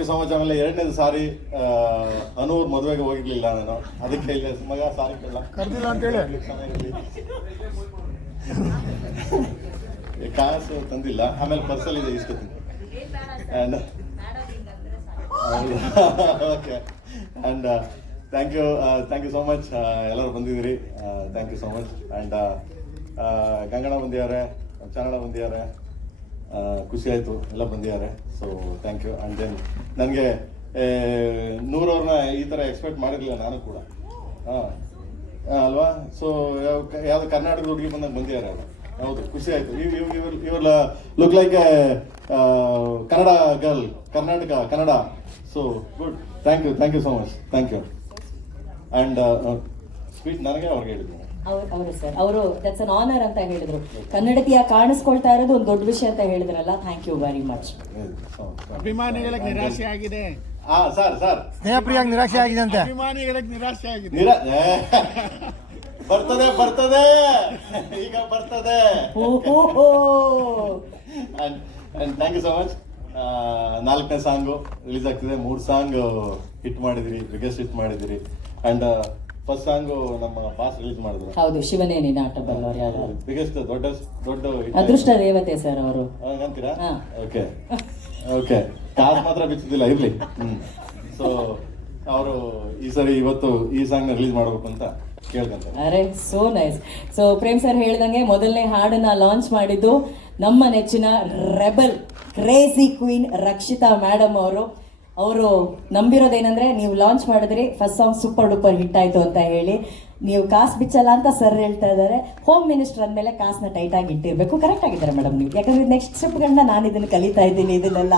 You so much. ಆಮೇಲೆ ಎರಡನೇದು ಸಾರಿ ಅನೂರ್ ಮದುವೆಗೆ ಹೋಗಿರ್ಲಿಲ್ಲ ನಾನು, ಅದಕ್ಕೆ ಇಲ್ಲ ಮಗ ಸಾರಿ ಕರ್ದಿಲ್ಲ ಅಂತೇಳಿ ಕಾಸು ತಂದಿಲ್ಲ. ಆಮೇಲೆ ಪರ್ಸಲ್ ಇದೆ ಇಸ್ಕೊತೀನಿ. Okay and thank you so much. ಎಲ್ಲರೂ ಬಂದಿದ್ದೀರಿ, thank you so much. And Ganganna ಬಂದಿದ್ದಾರೆ, ಚನ್ನಣ್ಣ ಬಂದಿದ್ದಾರೆ, ಖುಷಿ ಆಯಿತು ಎಲ್ಲ ಬಂದಿದ್ದಾರೆ. So thank you. And then ನನಗೆ ನೂರವ್ರನ್ನ ಈ ಥರ ಎಕ್ಸ್ಪೆಕ್ಟ್ ಮಾಡಿರಲಿಲ್ಲ ನಾನು ಕೂಡ, ಅಲ್ವಾ? ಸೊ ಯಾವುದು ಕರ್ನಾಟಕದ ಹುಡುಗಿ ಬಂದಿದ್ದಾರೆ ಅವರು. ಹೌದು, ಖುಷಿ ಆಯಿತು. ಇವ್ರ look like Kannada girl, Kannada. So good, thank you so much, thank you. And sweet ನನಗೆ ಅವ್ರಿಗೆ ಹೇಳಿದ್ರು ಅವರು ಸರ್, ಅವರು ದಟ್ಸ್ ಅನ್ ಆನರ್ ಅಂತ ಹೇಳಿದ್ರು. ಕನ್ನಡತಿಯ ಕಾಣಿಸ್ಕೊಳ್ತಾ ಇರೋದು ಒಂದು ದೊಡ್ಡ ವಿಷಯ ಅಂತ ಹೇಳಿದ್ರಲ್ಲ, ಥ್ಯಾಂಕ್ ಯು ವೆರಿ ಮಚ್. ಅಭಿಮಾನಿಗಳಿಗೆ ನಿರಾಶೆ ಆಗಿದೆ. ಸರ್ ಸ್ನೇಹಪ್ರಿಯಾಗಿ ನಿರಾಶೆ ಆಗಿದೆ ಅಂತ. ಅಭಿಮಾನಿಗಳಿಗೆ ನಿರಾಶೆ ಆಗಿದೆ. ಬರ್ತದೆ ಈಗ ಬರ್ತದೆ. Thank you so much. 4ನೇ ಸಾಂಗು ರಿಲೀಸ್ ಆಗ್ತಿದೆ. 3 ಸಾಂಗ್ ಹಿಟ್ ಮಾಡಿದಿರಿ, ಬಿಗ್ಗೆಸ್ಟ್ ಹಿಟ್ ಮಾಡಿದಿರಿ. ಅಂಡ್ ಫಸ್ಟ್ ಸಾಂಗು ನಮ್ಮ ಪಾಸ್ ರಿಲೀಸ್ ಮಾಡಿದ್ರು. ಹೌದು, ಶಿವನೇ ನೀನಾಟ ಬಲ್ಲವರು ಯಾರು ಬಿಗ್ಗೆಸ್ಟ್ ದೊಡ್ಡ ಅದೃಷ್ಟ ದೇವತೆ ಸರ್ ಅವರು ಅಂತೀರಾ? ಓಕೆ ಕಾಸ್ ಮಾತ್ರ ಬಿಚ್ಚಿದಿಲ್ಲ, ಇರ್ಲಿ. ಸೊ ಅವರು ಈ ಸರಿ ಇವತ್ತು ಈ ಸಾಂಗ್ ರಿಲೀಸ್ ಮಾಡಬೇಕು ಅಂತ ಕೇಳ್ಕೊಂತಾರೆ. ಅರೆ so nice. So Prem sir ಹೇಳ್ದಂಗೆ ಮೊದಲನೇ ಹಾಡನ್ನ ಲಾಂಚ್ ಮಾಡಿದ್ದು ನಮ್ಮ ನೆಚ್ಚಿನ rebel crazy queen Rakshita madam ಅವರು ನಂಬಿರೋದೇನಂದ್ರೆ, ನೀವು ಲಾಂಚ್ ಮಾಡಿದ್ರಿ, first song super duper hit ಆಯ್ತು ಅಂತ ಹೇಳಿ. ನೀವು ಕಾಸು ಬಿಚ್ಚಲ್ಲ ಅಂತ ಸರ್ ಹೇಳ್ತಾ ಇದ್ದಾರೆ. ಹೋಮ್ ಮಿನಿಸ್ಟರ್ ಅಂದಮೇಲೆ ಕಾಸನ್ನ ಟೈಟ್ ಆಗಿ ಇಟ್ಟಿರ್ಬೇಕು. ಕರೆಕ್ಟ್ ಆಗಿದ್ದಾರೆ ಮೇಡಮ್ ನೀವು, ಯಾಕಂದ್ರೆ ನೆಕ್ಸ್ಟ್ ಸ್ಟೆಪ್ಗಳನ್ನ ನಾನು ಇದನ್ನು ಕಲಿತಾ ಇದ್ದೀನಿ, ಇದನ್ನೆಲ್ಲ.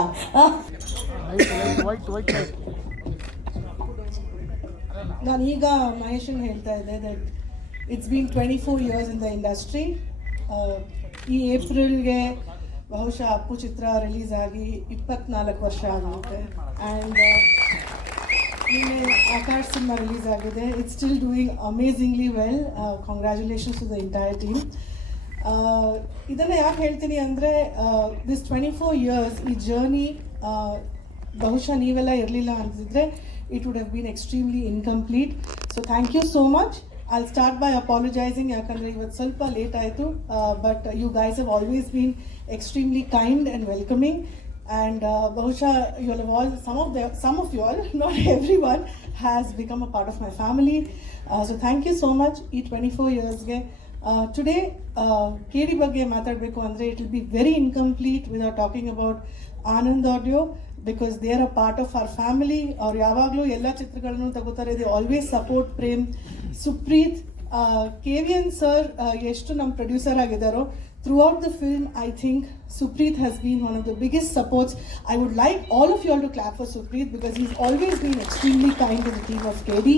ನಾನು ಈಗ ಮಹೇಶನ್ ಹೇಳ್ತಾ ಇದ್ದೆ that it's been 24 years in the industry. ಈ ಏಪ್ರಿಲ್ಗೆ ಬಹುಶಃ ಅಪ್ಪು ಚಿತ್ರ ರಿಲೀಸ್ ಆಗಿ 24 ವರ್ಷ ಆಗುತ್ತೆ. ಆ್ಯಂಡ್ ನಿನ್ನೆ ಆಕಾಶ್ ಸಿನಿಮಾ ರಿಲೀಸ್ ಆಗಿದೆ. It's still doing amazingly well. Congratulations to the entire team. ಇದನ್ನು ಯಾಕೆ ಹೇಳ್ತೀನಿ ಅಂದರೆ, ದಿಸ್ 24 years ಈ ಜರ್ನಿ ಬಹುಶಃ ನೀವೆಲ್ಲ ಇರಲಿಲ್ಲ ಅಂತಿದ್ರೆ it would have been extremely incomplete. So thank you so much. I'll start by apologizing yakandre ivattu ಸ್ವಲ್ಪ ಲೇಟ್ ಆಯಿತು, but you guys have always been extremely kind and welcoming. And ಬಹುಶಃ you all have all, some of you all, not everyone, has become a part of my family. So thank you so much. ಈ 24 yearsಗೆ today KD ಬಗ್ಗೆ ಮಾತಾಡಬೇಕು ಅಂದರೆ it will be very incomplete without talking about Anand Audio, because they are a part of our family. ಅವ್ರು ಯಾವಾಗಲೂ ಎಲ್ಲ ಚಿತ್ರಗಳನ್ನು ತಗೋತಾರೆ. They always support Prem. Supreet, KVN sir ಎಷ್ಟು ನಮ್ಮ ಪ್ರೊಡ್ಯೂಸರ್ ಆಗಿದ್ದಾರೋ throughout the film, I think Supreet has been one of the biggest supports. I would like all of you all to clap for Supreet, because he's always been extremely kind to the team of KD.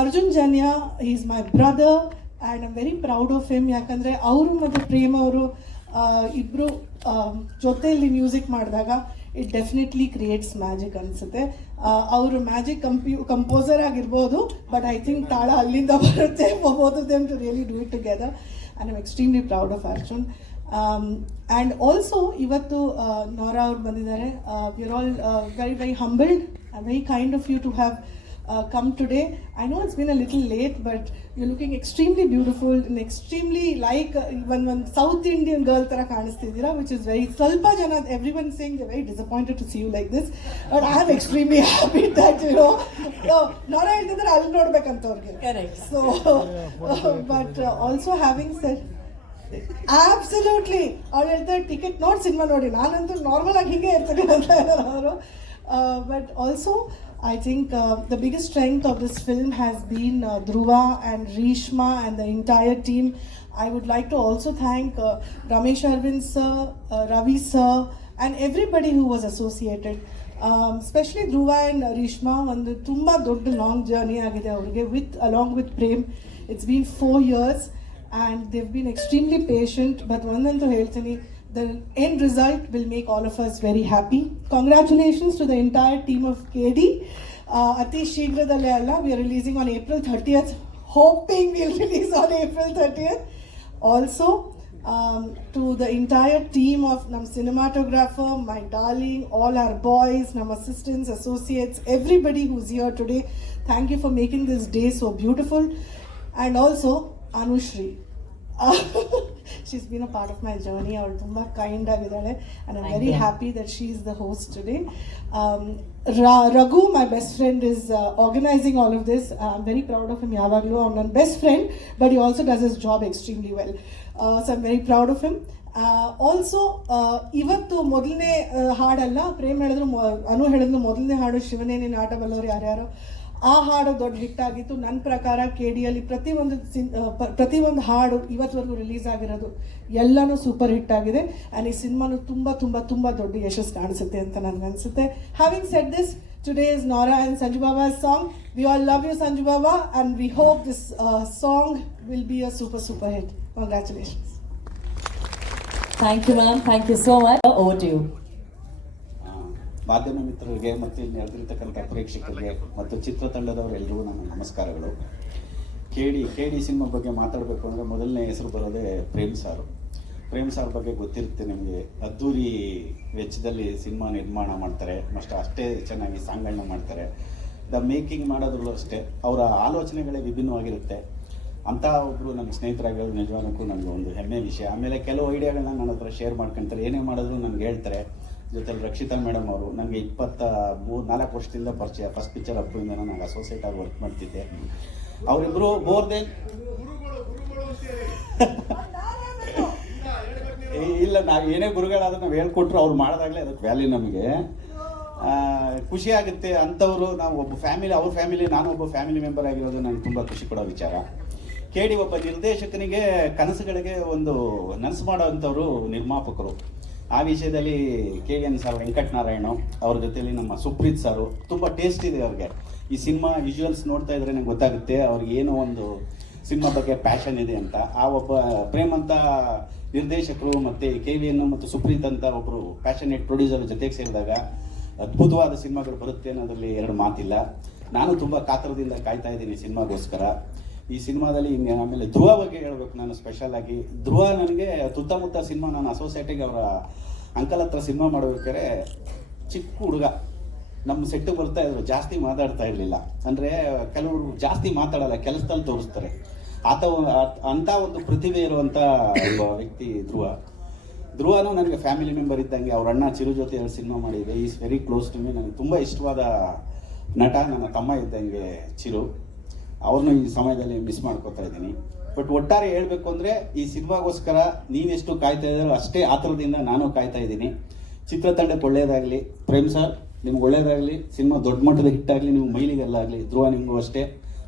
Arjun Janya, he's my brother and I'm very proud of him. ಯಾಕಂದರೆ ಅವರು ಮತ್ತು ಪ್ರೇಮ್ ಅವರು ಇಬ್ಬರು ಜೊತೆಯಲ್ಲಿ music ಮಾಡಿದಾಗ it definitely creates magic ಅನಿಸುತ್ತೆ. ಅವರು magic composer ಆಗಿರ್ಬೋದು, ಬಟ್ ಐ ಥಿಂಕ್ ತಾಳ ಅಲ್ಲಿಂದ ಬರುತ್ತೆ for both of them to really do it together. And I'm extremely proud of Arjun. And also ಇವತ್ತು ನೋರಾ ಅವ್ರು ಬಂದಿದ್ದಾರೆ. We are all very very humbled and very kind of you to have come today. I know it's been a little late, but you're looking extremely beautiful and extremely like one South Indian girl tara kaanistidira, which is very salpa jana, everyone saying they're very disappointed to see you like this, but I am extremely happy that Nora ididare alli nodbekanta avrige. Correct. So but also having said absolutely ಅವ್ರು ಹೇಳ್ತಾರೆ ticket ನೋಡಿ cinema ನೋಡಿ, ನಾನಂತೂ normal ಆಗಿ ಹಿಂಗೆ ಇರ್ತೀನಿ ಅಂತ ಹೇಳಿದ್ರು ಅವರು. But also I think the biggest strength of this film has been Dhruva and Reshma and the entire team. I would like to also thank Ramesh Arvind sir, Ravi sir, and everybody who was associated. Especially Dhruva and Reshma, ಒಂದು ತುಂಬ ದೊಡ್ಡ long journey ಆಗಿದೆ ಅವರಿಗೆ along with Prem. It's been 4 years and they've been extremely patient. But ಒಂದಂತೂ ಹೇಳ್ತೀನಿ, the end result will make all of us very happy. Congratulations to the entire team of KD. Ati Shigradalle alla, we are releasing on April 30th. Hoping we'll release on April 30th. Also, To the entire team of Nam cinematographer, my darling, all our boys, Nam assistants, associates, everybody who's here today, thank you for making this day so beautiful. And also Anushri. She's been a part of my journey. Avಳು ತುಂಬಾ kind ಆಗಿದ್ದಾಳೆ, and I'm very happy that she is the host today. Raghu, my best friend, is organizing all of this. I'm very proud of him. ಯಾವಾಗಲೂ ಅವ್ನು ನನ್ನ best friend, but he also does his job extremely well. So I'm very proud of him. Also ಇವತ್ತು ಮೊದಲನೇ ಹಾಡಲ್ಲ, ಪ್ರೇಮ್ ಹೇಳಿದ್ರು, ಅನು ಹೇಳಿದ್ರು ಮೊದಲನೇ ಹಾಡು ಶಿವನೇ ನೀನು ಆಟ ಬಲ್ಲವರು ಯಾರ್ಯಾರು, ಆ ಹಾಡು ದೊಡ್ಡ ಹಿಟ್ ಆಗಿತ್ತು. ನನ್ನ ಪ್ರಕಾರ KD ಪ್ರತಿಯೊಂದು ಹಾಡು ಇವತ್ತವರೆಗೂ ರಿಲೀಸ್ ಆಗಿರೋದು ಎಲ್ಲನೂ ಸೂಪರ್ ಹಿಟ್ ಆಗಿದೆ. ಆ್ಯಂಡ್ ಈ ಸಿನಿಮಾನು ತುಂಬ ತುಂಬ ತುಂಬ ದೊಡ್ಡ ಯಶಸ್ಸು ಕಾಣಿಸುತ್ತೆ ಅಂತ ನನಗನ್ಸುತ್ತೆ. Having shed this, today is Nora and Sanju Baba's song. We all love you, Sanju Baba, and we hope this song will be a super hit. Congratulations. Thank you, ma'am. Thank you so much. Over to you. ಮಾಧ್ಯಮ ಮಿತ್ರರಿಗೆ ಮತ್ತು ಇಲ್ಲಿ ನೆರೆದಿರ್ತಕ್ಕಂಥ ಪ್ರೇಕ್ಷಕರಿಗೆ ಮತ್ತು ಚಿತ್ರತಂಡದವರೆಲ್ಲರಿಗೂ ನಮ್ಮ ನಮಸ್ಕಾರಗಳು. KD cinema ಬಗ್ಗೆ ಮಾತಾಡಬೇಕು ಅಂದರೆ ಮೊದಲನೇ ಹೆಸರು ಬರೋದೇ ಪ್ರೇಮ್ ಸಾರ್ ಬಗ್ಗೆ ಗೊತ್ತಿರುತ್ತೆ ನಿಮಗೆ. ಅದ್ದೂರಿ ವೆಚ್ಚದಲ್ಲಿ ಸಿನಿಮಾ ನಿರ್ಮಾಣ ಮಾಡ್ತಾರೆ, ಅಷ್ಟೇ ಚೆನ್ನಾಗಿ ಸಾಂಗ್ಗಳನ್ನ ಮಾಡ್ತಾರೆ. ಮೇಕಿಂಗ್ ಮಾಡೋದ್ರಲ್ಲೂ ಅಷ್ಟೇ ಅವರ ಆಲೋಚನೆಗಳೇ ವಿಭಿನ್ನವಾಗಿರುತ್ತೆ. ಅಂಥ ಒಬ್ಬರು ನಮ್ಮ ಸ್ನೇಹಿತರಾಗಿರೋದು ನಿಜವಾಗ್ಲೂ ನನಗೆ ಒಂದು ಹೆಮ್ಮೆ ವಿಷಯ. ಆಮೇಲೆ ಕೆಲವು ಐಡಿಯಾಗಳನ್ನ ನನ್ನ ಹತ್ರ ಶೇರ್ ಮಾಡ್ಕೊತಾರೆ, ಏನೇ ಮಾಡಿದ್ರು ನನಗೆ ಹೇಳ್ತಾರೆ. ಜೊತೆಲಿ ರಕ್ಷಿತಾ ಮೇಡಮ್ ಅವರು ನನಗೆ 24 ವರ್ಷದಿಂದ ಪರಿಚಯ. ಫಸ್ಟ್ ಪಿಕ್ಚರ್ ಅಪ್ಪುವಿಂದ ನಾನು ಅಸೋಸಿಯೇಟ್ ಆಗಿ ವರ್ಕ್ ಮಾಡ್ತಿದ್ದೆ. ಅವರಿಬ್ಬರು ಇಲ್ಲ, ನಾವು ಏನೇ ಗುರುಗಳಾದ್ರೂ ನಾವು ಹೇಳ್ಕೊಟ್ರು ಅವ್ರು ಮಾಡಿದಾಗಲೇ ಅದಕ್ಕೆ ವ್ಯಾಲ್ಯೂ ನಮಗೆ ಖುಷಿ ಆಗುತ್ತೆ. ಅಂಥವ್ರು ನಾವು ಒಬ್ಬ ಫ್ಯಾಮಿಲಿ, ಅವ್ರ ಫ್ಯಾಮಿಲಿ, ನಾನು ಒಬ್ಬ ಫ್ಯಾಮಿಲಿ ಮೆಂಬರ್ ಆಗಿರೋದು ನನಗೆ ತುಂಬ ಖುಷಿ ಕೊಡೋ ವಿಚಾರ. KD ಒಬ್ಬ ನಿರ್ದೇಶಕನಿಗೆ ಕನಸುಗಳಿಗೆ ಒಂದು ನನಸು ಮಾಡೋವಂಥವ್ರು ನಿರ್ಮಾಪಕರು. ಆ ವಿಷಯದಲ್ಲಿ KN ಸರ್, ವೆಂಕಟನಾರಾಯಣ ಅವ್ರ ಜೊತೆಲಿ ನಮ್ಮ ಸುಪ್ರೀತ್ ಸಾರು ತುಂಬ ಟೇಸ್ಟ್ ಇದೆ ಅವ್ರಿಗೆ. ಈ ಸಿನಿಮಾ ವಿಜುವಲ್ಸ್ ನೋಡ್ತಾ ಇದ್ರೆ ನಂಗೆ ಗೊತ್ತಾಗುತ್ತೆ ಅವ್ರಿಗೆ ಏನೋ ಒಂದು ಸಿನಿಮಾ ಬಗ್ಗೆ ಪ್ಯಾಷನ್ ಇದೆ ಅಂತ. ಆ ಒಬ್ಬ ಪ್ರೇಮ್ ಅಂತ ನಿರ್ದೇಶಕರು ಮತ್ತು KVN ಮತ್ತು ಸುಪ್ರೀತ್ ಅಂತ ಒಬ್ಬರು ಪ್ಯಾಷನೇಟ್ ಪ್ರೊಡ್ಯೂಸರ್ ಜೊತೆಗೆ ಸೇರಿದಾಗ ಅದ್ಭುತವಾದ ಸಿನಿಮಾಗಳು ಬರುತ್ತೆ ಅನ್ನೋದ್ರಲ್ಲಿ ಎರಡು ಮಾತಿಲ್ಲ. ನಾನು ತುಂಬ ಕಾತರದಿಂದ ಕಾಯ್ತಾ ಇದ್ದೀನಿ ಸಿನಿಮಾಗೋಸ್ಕರ. ಈ ಸಿನಿಮಾದಲ್ಲಿ ಆಮೇಲೆ ಧ್ರುವ ಬಗ್ಗೆ ಹೇಳಬೇಕು ನಾನು ಸ್ಪೆಷಲ್ ಆಗಿ. ಧ್ರುವ ನನಗೆ ಸುತ್ತಮುತ್ತ ಸಿನಿಮಾ, ನಾನು ಅಸೋಸಿಯೇಟಿಗೆ ಅವರ ಅಂಕಲ್ ಹತ್ರ ಸಿನಿಮಾ ಮಾಡಬೇಕಾದ್ರೆ ಚಿಕ್ಕ ಹುಡುಗ ನಮ್ಮ ಸೆಟ್ಟಿಗೆ ಬರ್ತಾ ಇದ್ರು, ಜಾಸ್ತಿ ಮಾತಾಡ್ತಾ ಇರಲಿಲ್ಲ. ಅಂದರೆ ಕೆಲವರು ಜಾಸ್ತಿ ಮಾತಾಡಲ್ಲ, ಕೆಲಸದಲ್ಲಿ ತೋರಿಸ್ತಾರೆ. ಅಂಥ ಒಂದು ಪ್ರತಿಭೆ ಇರುವಂಥ ಒಬ್ಬ ವ್ಯಕ್ತಿ ಧ್ರುವನೂ ನನಗೆ ಫ್ಯಾಮಿಲಿ ಮೆಂಬರ್ ಇದ್ದಂಗೆ. ಅವ್ರ ಅಣ್ಣ ಚಿರು ಜೊತೆ 2 ಸಿನಿಮಾ ಮಾಡಿದೆ. Is very close to me. ನನಗೆ ತುಂಬ ಇಷ್ಟವಾದ ನಟ, ನನ್ನ ತಮ್ಮ ಇದ್ದಂಗೆ ಚಿರು. ಅವ್ರನ್ನೂ ಈ ಸಮಯದಲ್ಲಿ ಮಿಸ್ ಮಾಡ್ಕೋತಾ ಇದ್ದೀನಿ. ಬಟ್ ಒಟ್ಟಾರೆ ಹೇಳಬೇಕು ಅಂದರೆ ಈ ಸಿನಿಮಾಗೋಸ್ಕರ ನೀವೆಷ್ಟು ಕಾಯ್ತಾ ಇದ್ದಾರೋ ಅಷ್ಟೇ ಆತರದಿಂದ ನಾನು ಕಾಯ್ತಾ ಇದ್ದೀನಿ. ಚಿತ್ರತಂಡಕ್ಕೆ ಒಳ್ಳೆಯದಾಗಲಿ. ಪ್ರೇಮ್ ಸರ್ ನಿಮ್ಗೆ ಒಳ್ಳೆಯದಾಗಲಿ. ಸಿನಿಮಾ ದೊಡ್ಡ ಮಟ್ಟದ ಹಿಟ್ಟಾಗಲಿ, ನೀವು ಮೈಲಿಗೆಲ್ಲ ಆಗಲಿ. ಧ್ರುವ ನಿಮಗೂ ಅಷ್ಟೇ,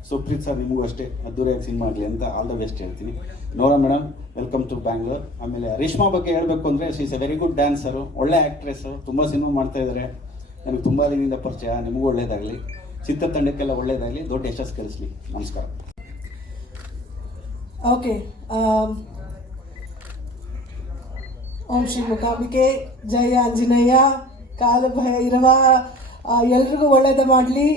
ಸುಪ್ರೀತ್ ಸರ್ ನಿಮಗೂ ಅಷ್ಟೇ ಅದ್ದೂರಿಯಾಗಿ ಸಿನಿಮಾ ಆಗಲಿ ಅಂತ ಆಲ್ ದ ಬೆಸ್ಟ್ ಹೇಳ್ತೀನಿ. ನೋರಾ ಮೇಡಮ್, ವೆಲ್ಕಮ್ ಟು ಬ್ಯಾಂಗ್ಳೂರ್. ಆಮೇಲೆ ರೇಷ್ಮಾ ಬಗ್ಗೆ ಹೇಳಬೇಕು ಅಂದರೆ she is A very good dancer, ಒಳ್ಳೆ ಆ್ಯಕ್ಟ್ರೆಸ್ಸು, ತುಂಬ ಸಿನಿಮಾ ಮಾಡ್ತಾ ಇದ್ದಾರೆ. ನನಗೆ ತುಂಬ ದಿನದಿಂದ ಪರಿಚಯ. ನಿಮಗೂ ಒಳ್ಳೆಯದಾಗಲಿ, ಚಿತ್ರತಂಡಕ್ಕೆಲ್ಲ ಒಳ್ಳೆಯದಾಗಲಿ, ದೊಡ್ಡ ಯಶಸ್ಸು ಕಲಿಸಲಿ. ನಮಸ್ಕಾರ. ಓಕೆ, ಓಂ ಶ್ರೀ ಮೂಕಾಂಬಿಕೆ, ಜಯ ಆಂಜನೇಯ, ಕಾಲ ಭೈರವ, ಎಲ್ರಿಗೂ ಒಳ್ಳೇದು ಮಾಡಲಿ.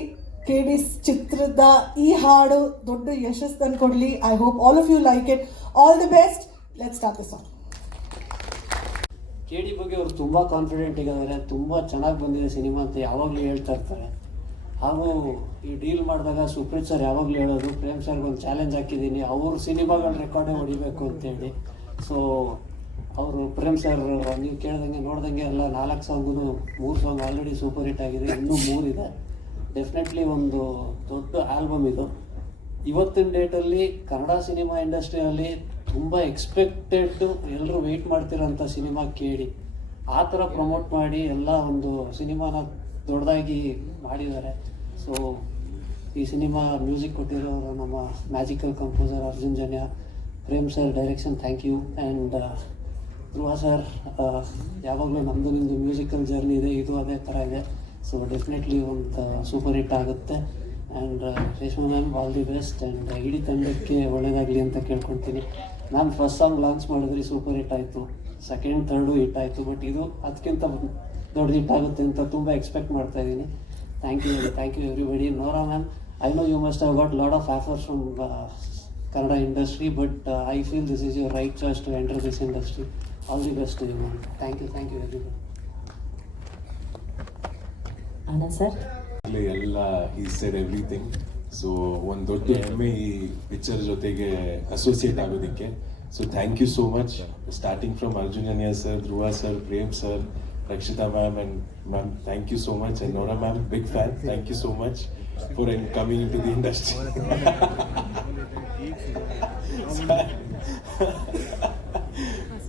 KD ಚಿತ್ರದ ಈ ಹಾಡು ದೊಡ್ಡ ಯಶಸ್ಸು ತಂದುಕೊಡ್ಲಿ. I hope all of you like it. All the best. Let's start the song. KD ಬಗ್ಗೆ ಅವರು ತುಂಬ ಕಾನ್ಫಿಡೆಂಟ್ ಆಗಿದ್ದಾರೆ. ತುಂಬ ಚೆನ್ನಾಗಿ ಬಂದಿದೆ ಸಿನಿಮಾ ಅಂತ ಯಾವಾಗಲೂ ಹೇಳ್ತಾ ಇರ್ತಾರೆ. ಹಾಗೂ ಈ ಡೀಲ್ ಮಾಡಿದಾಗ ಸುಪ್ರೀತ್ ಸರ್ ಯಾವಾಗಲೂ ಹೇಳೋದು, ಪ್ರೇಮ್ ಸರ್ಗೆ ಒಂದು ಚಾಲೆಂಜ್ ಹಾಕಿದ್ದೀನಿ, ಅವ್ರ ಸಿನಿಮಾಗಳ ರೆಕಾರ್ಡೇ ಹೊಡಿಬೇಕು ಅಂತೇಳಿ. ಸೊ ಅವರು ಪ್ರೇಮ್ ಸರ್ ನೀವು ಕೇಳ್ದಂಗೆ ನೋಡ್ದಂಗೆ ಎಲ್ಲ 4 song 3 song already super hit ಆಗಿದೆ. ಇನ್ನೂ 3 ಇದೆ. ಡೆಫಿನೆಟ್ಲಿ ಒಂದು ದೊಡ್ಡ ಆಲ್ಬಮ್ ಇದು. ಇವತ್ತಿನ ಡೇಟಲ್ಲಿ ಕನ್ನಡ ಸಿನಿಮಾ ಇಂಡಸ್ಟ್ರಿಯಲ್ಲಿ ತುಂಬ ಎಕ್ಸ್ಪೆಕ್ಟೆಡ್, ಎಲ್ಲರೂ ವೆಯ್ಟ್ ಮಾಡ್ತಿರೋಂಥ ಸಿನಿಮಾ KD. ಆ ಥರ ಪ್ರಮೋಟ್ ಮಾಡಿ ಎಲ್ಲ ಒಂದು ಸಿನಿಮಾನ ದೊಡ್ಡದಾಗಿ ಮಾಡಿದ್ದಾರೆ. ಸೊ ಈ ಸಿನಿಮಾ ಮ್ಯೂಸಿಕ್ ಕೊಟ್ಟಿರೋರು ನಮ್ಮ magical composer Arjun Janya, Prem sir direction, thank you. And Dhruva sir, ಯಾವಾಗಲೂ ನಮ್ಮದು ನಿಮ್ಮದು ಮ್ಯೂಸಿಕಲ್ ಜರ್ನಿ ಇದೆ, ಇದು ಅದೇ ಥರ ಇದೆ. ಸೊ ಡೆಫಿನೆಟ್ಲಿ ಒಂದು ಸೂಪರ್ ಹಿಟ್ ಆಗುತ್ತೆ. And Reshma ma'am, all the best. And ಇಡೀ ತಂಡಕ್ಕೆ ಒಳ್ಳೆಯದಾಗಲಿ ಅಂತ ಕೇಳ್ಕೊತೀನಿ. ನಾನು ಫಸ್ಟ್ ಸಾಂಗ್ ಲಾಂಚ್ ಮಾಡಿದ್ರಿ, ಸೂಪರ್ ಹಿಟ್ ಆಯಿತು. ಸೆಕೆಂಡ್, ಥರ್ಡು ಹಿಟ್ ಆಯಿತು. ಬಟ್ ಇದು ಅದಕ್ಕಿಂತ ದೊಡ್ಡ ಹಿಟ್ ಆಗುತ್ತೆ ಅಂತ ತುಂಬ ಎಕ್ಸ್ಪೆಕ್ಟ್ ಮಾಡ್ತಾಯಿದ್ದೀನಿ. Thank you everybody. Nora ma'am, I know you must have got lot of offers from Kannada industry. But I feel this is your right choice to enter this industry. All the best to you ma'am. Thank you everybody. Anand sir. ಎಲ್ಲ ಈ shed everything. So ಒಂದು ದೊಡ್ಡ ಹೆಮ್ಮೆ ಈ picture ಜೊತೆಗೆ associate ಆಗೋದಕ್ಕೆ. So thank you so much, starting from Arjun Janya sir, Dhruva sir, Prem sir, Rakshita ma'am, and ma'am, thank you so much. And Nora ma'am, big fan. Thank you so much for coming into the industry.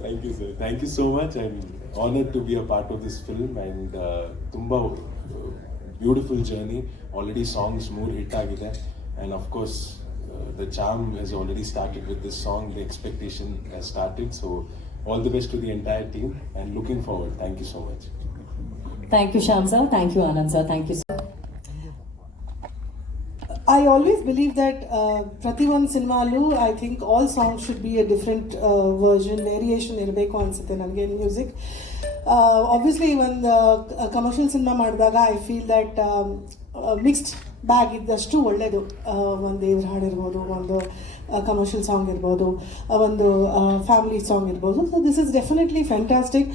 Thank you sir. Thank you so much. I'm honored to be a part of this film, and tumba beautiful journey. Already songs more hit agide, and of course the charm has already started with this song. The expectation has started. So all the best to the entire team, and looking forward. Thank you so much. Thank you Shyam sir. Thank you Anand sir. Thank you sir. I always believe that ಪ್ರತಿ ಒಂದು ಸಿನಿಮಾಲು I think all song should be a different version variation ಇರಬೇಕು ಅನಿಸುತ್ತೆ ನನಗೆ music. Obviously ಒಂದು commercial cinema ಮಾಡಿದಾಗ I feel that mixed bag ಇದ್ದಷ್ಟು ಒಳ್ಳೆಯದು. ಒಂದು ದೇವ್ರ ಹಾಡಿರ್ಬೋದು, ಒಂದು ಕಮರ್ಷಿಯಲ್ ಸಾಂಗ್ ಇರ್ಬೋದು, ಒಂದು ಫ್ಯಾಮಿಲಿ ಸಾಂಗ್ ಇರ್ಬೋದು. So this is definitely fantastic.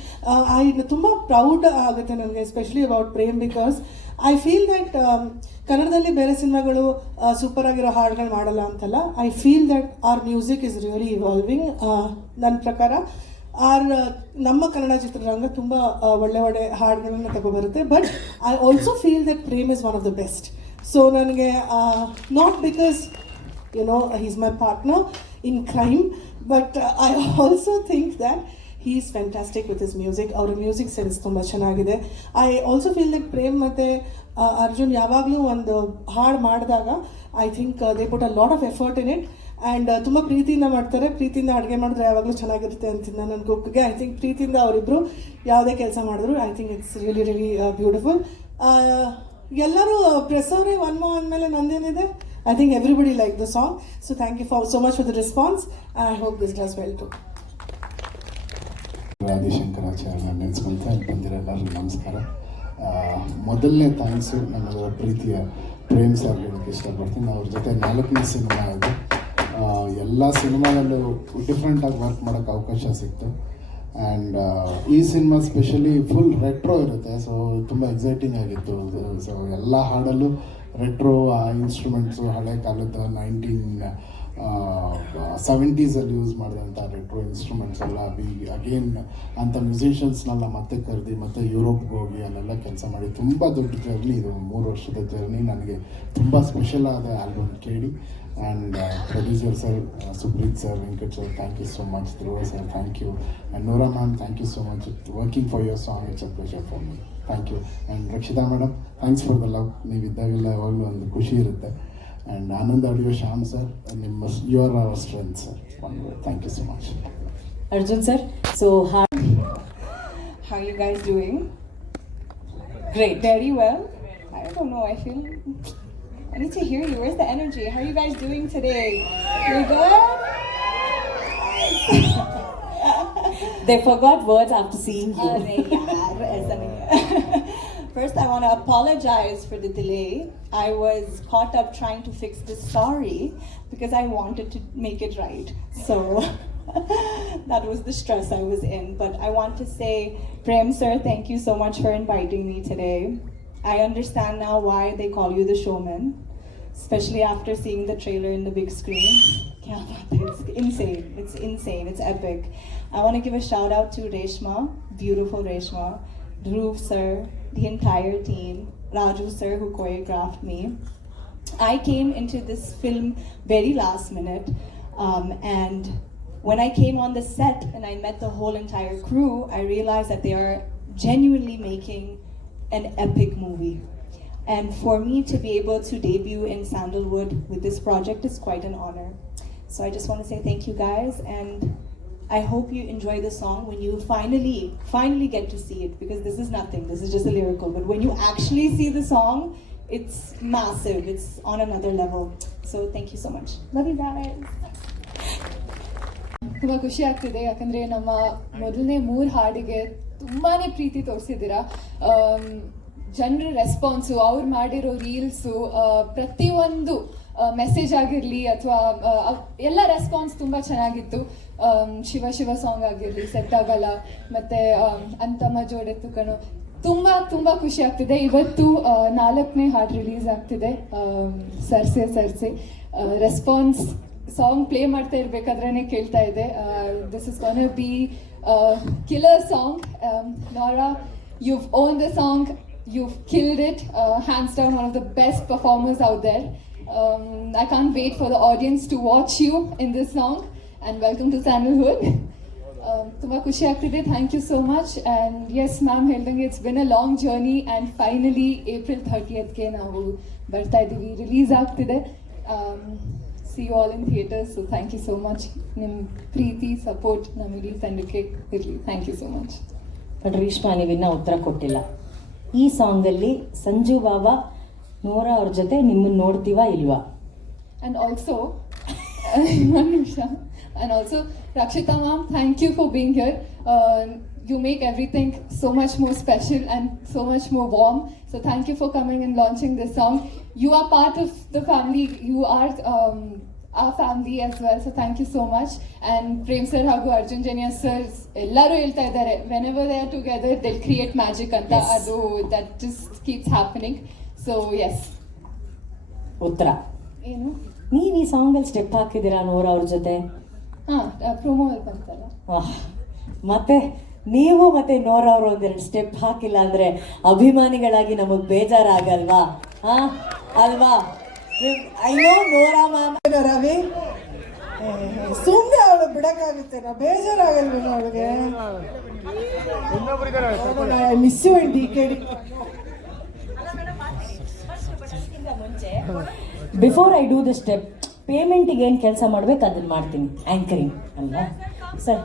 ತುಂಬ ಪ್ರೌಡ್ ಆಗುತ್ತೆ ನನಗೆ, especially about Prem, because I feel that ಕನ್ನಡದಲ್ಲಿ ಬೇರೆ ಸಿನಿಮಾಗಳು ಸೂಪರ್ ಆಗಿರೋ ಹಾಡುಗಳು ಮಾಡಲ್ಲ ಅಂತಲ್ಲ. I feel that our music is really evolving. ನನ್ನ ಪ್ರಕಾರ ನಮ್ಮ ಕನ್ನಡ ಚಿತ್ರರಂಗ ತುಂಬ ಒಳ್ಳೆ ಒಳ್ಳೆ ಹಾಡುಗಳನ್ನು ತಗೊಬರುತ್ತೆ. But I also feel that Prem is one of the best. So ನನಗೆ not because he's my partner in crime, but I also think that he is fantastic with his music. Our music sense ತುಂಬ ಚೆನ್ನಾಗಿದೆ. I also feel like Prem ಮತ್ತು ಅರ್ಜುನ್ ಯಾವಾಗಲೂ ಒಂದು ಹಾಡು ಮಾಡಿದಾಗ I think they put a lot of effort in it, and ತುಂಬ ಪ್ರೀತಿಯಿಂದ ಮಾಡ್ತಾರೆ. ಪ್ರೀತಿಯಿಂದ ಅಡುಗೆ ಮಾಡಿದ್ರೆ ಯಾವಾಗಲೂ ಚೆನ್ನಾಗಿರುತ್ತೆ ಅಂತೀನಿ ನನ್ನ ಕುಕ್ಗೆ. ಐ ಥಿಂಕ್ ಪ್ರೀತಿಯಿಂದ ಅವರಿಬ್ಬರು ಯಾವುದೇ ಕೆಲಸ ಮಾಡಿದ್ರು I think it's really really beautiful. ಎಲ್ಲರೂ ಪ್ರೆಸ್ ಅವರೇ ಒನ್ ಅಂದಮೇಲೆ ನಂದೇನಿದೆ. I think everybody liked the song. So thank you so much for the response. And I hope this does well too. Adi Shankaracharya ನೆನೆಸ್ಕೊಂತ ಅಲ್ಲಿ ಬಂದಿರೋ ಎಲ್ಲರಿಗೂ ನಮಸ್ಕಾರ. ಮೊದಲನೇ ಥ್ಯಾಂಕ್ಸು ನಮ್ಮ ಪ್ರೀತಿಯ ಪ್ರೇಮ್ ಸರ್ ಹೇಳೋಕ್ಕೆ ಇಷ್ಟಪಡ್ತೀನಿ. ಅವ್ರ ಜೊತೆ 4ನೇ ಸಿನಿಮಾ ಇದು. ಎಲ್ಲ ಸಿನಿಮಾದಲ್ಲೂ ಡಿಫ್ರೆಂಟಾಗಿ ವರ್ಕ್ ಮಾಡೋಕ್ಕೆ ಅವಕಾಶ ಸಿಕ್ತು. ಆ್ಯಂಡ್ ಈ ಸಿನಿಮಾ ಸ್ಪೆಷಲಿ ಫುಲ್ ರೆಟ್ರೋ ಇರುತ್ತೆ. ಸೊ ತುಂಬ ಎಕ್ಸೈಟಿಂಗ್ ಆಗಿತ್ತು. ಸೊ ಎಲ್ಲ ಹಾಡಲ್ಲೂ ರೆಟ್ರೋ ಇನ್ಸ್ಟ್ರೂಮೆಂಟ್ಸು, ಹಳೆ ಕಾಲದ 1970s ಯೂಸ್ ಮಾಡಿದಂಥ ರೆಟ್ರೋ ಇನ್ಸ್ಟ್ರೂಮೆಂಟ್ಸ್ ಎಲ್ಲ ಅಗೇನ್ ಅಂಥ ಮ್ಯೂಸಿಷಿಯನ್ಸ್ನೆಲ್ಲ ಮತ್ತೆ ಕರೆದಿ ಮತ್ತೆ ಯುರೋಪ್ಗೆ ಹೋಗಿ ಅಲ್ಲೆಲ್ಲ ಕೆಲಸ ಮಾಡಿ ತುಂಬ ದೊಡ್ಡ ಜರ್ನಿ ಇದು. 3 ವರ್ಷದ ಜರ್ನಿ ನನಗೆ ತುಂಬ ಸ್ಪೆಷಲ್ ಆದ ಆಲ್ಬಮ್ ಕೇಳಿ. And producer sir, Supreet sir, Venkat sir, thank you so much. Dhruva sir, thank you. And Nora ma'am, thank you so much. Working for your song it's a pleasure for me. Thank you. And Rakshita madam, thanks for the love. ನೀವಿದ್ದಾಗೆಲ್ಲ ಯಾವಾಗಲೂ ಒಂದು ಖುಷಿ ಇರುತ್ತೆ. And Anand audio Shyam sir, ನಿಮ್ಮ you are our strength sir. Thank you so much. Arjun sir. So how are you guys doing? Great. Very well. I don't know, I feel I need to hear you. Where's the energy? How are you guys doing today? You're good? They forgot words after seeing you. First, I want to apologize for the delay. I was caught up trying to fix this story because I wanted to make it right. So that was the stress I was in. But I want to say, Prem sir, thank you so much for inviting me today. I understand now why they call you the showman, especially after seeing the trailer in the big screen. It's insane. It's insane. It's epic. I want to give a shout out to Reshma, beautiful Reshma, Dhruv sir, the entire team, Raju sir who choreographed me. I came into this film very last minute, and when I came on the set and I met the whole entire crew, I realized that they are genuinely making an epic movie. And for me to be able to debut in Sandalwood with this project is quite an honor. So I just want to say thank you guys, and I hope you enjoy the song when you finally get to see it, because this is nothing, this is just a lyrical, but when you actually see the song, it's massive, it's on another level. So thank you so much. Love you guys. ತುಂಬ ಖುಷಿ ಆಗ್ತಿದೆ, ಯಾಕಂದರೆ ನಮ್ಮ ಮೊದಲನೇ 3 ಹಾಡಿಗೆ ತುಂಬಾ ಪ್ರೀತಿ ತೋರಿಸಿದ್ದೀರಾ. ಜನರ response, ಅವ್ರು ಮಾಡಿರೋ ರೀಲ್ಸು, ಪ್ರತಿಯೊಂದು ಮೆಸೇಜ್ ಆಗಿರಲಿ ಅಥವಾ ಎಲ್ಲ ರೆಸ್ಪಾನ್ಸ್ ತುಂಬ ಚೆನ್ನಾಗಿತ್ತು. ಶಿವ ಶಿವ ಸಾಂಗ್ ಆಗಿರಲಿ, ಸೆಟ್ ಆಗಲ್ಲ, ಮತ್ತು ಅಂತಮ್ಮ ಜೋಡೆತ್ತು ಕಣೋ, ತುಂಬ ಖುಷಿ ಆಗ್ತಿದೆ. ಇವತ್ತು 4ನೇ ಹಾಡು ರಿಲೀಸ್ ಆಗ್ತಿದೆ, ಸರ್ಸೆ ರೆಸ್ಪಾನ್ಸ್ ಸಾಂಗ್ ಪ್ಲೇ ಮಾಡ್ತಾ ಇರಬೇಕಾದ್ರೇ ಕೇಳ್ತಾ ಇದೆ. This is gonna be killer song. Nora, you've owned the song, you've killed it, hands down one of the best performers out there. I can't wait for the audience to watch you in this song, and welcome to Sandalwood. Tumba khushi agtide, thank you so much. And yes, ma'am ಹೇಳ್ದಂಗೆ it's been a long journey, and finally April 30th ಗೆ ನಾವು ಬರ್ತಾ ಇದ್ದೀವಿ, release ಆಗ್ತಿದೆ. See you all in theaters, so thank you so much. ನಿಮ್ಮ ಪ್ರೀತಿ support ನಮ್ಮ ಇಡೀ ತಂಡಕ್ಕೆ ಇರಲಿ. Thank you so much. But Reshma, ನೀವಿನ್ನ ಉತ್ತರ ಕೊಟ್ಟಿಲ್ಲ. ಈ ಸಾಂಗಲ್ಲಿ ಸಂಜು ಬಾಬಾ ನೋರಾ ಅವ್ರ ಜೊತೆ ನಿಮ್ಮನ್ನು ನೋಡ್ತೀವಾ ಇಲ್ವಾ? And also, one ನಿಮಿಷ. And also, Rakshita ma'am, thank you for being here. You make everything so much more special and so much more warm. So thank you for coming and launching this song. You are part of the family. You are our family as well. So thank you so much. And Prem sir ಹಾಗೂ Arjun Janya sir ಎಲ್ಲರೂ ಹೇಳ್ತಾ ಇದ್ದಾರೆ, whenever they are together, they'll create magic ಅಂತ. ಅದು that just keeps happening. So yes. ಉತ್ತರ ಏನು? ನೀವು ಈ ಸಾಂಗಲ್ಲಿ ಸ್ಟೆಪ್ ಹಾಕಿದ್ದೀರಾ ನೋರಾ ಅವ್ರ ಜೊತೆ? ಪ್ರೊಮೋ ಅಲ್ಲಿ ಬಂತಲ್ಲ. ಮತ್ತೆ ನೀವು ಮತ್ತೆ ನೋರಾ ಅವರು ಒಂದೆರಡು ಸ್ಟೆಪ್ ಹಾಕಿಲ್ಲ ಅಂದ್ರೆ ಅಭಿಮಾನಿಗಳಾಗಿ ನಮಗ್ ಬೇಜಾರಾಗಲ್ವಾ? ಅಲ್ವಾ? I know Nora ma'am. Ravi ಸುಮ್ಮನೆ ಅವಳು ಬಿಡಕ್ಕಾಗುತ್ತೆ, ಬೇಜಾರಾಗಲ್ವೇನೋ ಅವಳಿಗೆ? Miss you and DKD. Before I do the step, ಪೇಮೆಂಟಿಗೆ ಏನು ಕೆಲಸ ಮಾಡ್ಬೇಕು ಅದನ್ನ ಮಾಡ್ತೀನಿ, ಆ್ಯಂಕರಿಂಗ್ ಅಲ್ವಾ ಸರ್?